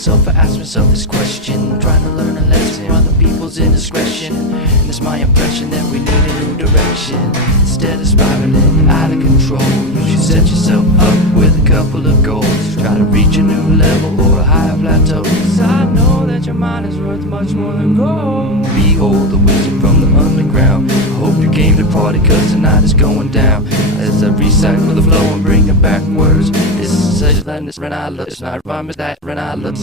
myself, I ask myself this question, trying to learn a lesson from other people's indiscretion. And it's my impression that we need a new direction. Instead of spiraling out of control, you should set yourself up with a couple of goals. Try to reach a new level or a higher plateau. 'Cause I know that your mind is worth much more than gold. Behold the wisdom from the underground. Hope you came to party, 'cause tonight is going down. As I recycle the flow and bring it back words. This is such a madness, Renala. It's not rhyme, it's that Renala.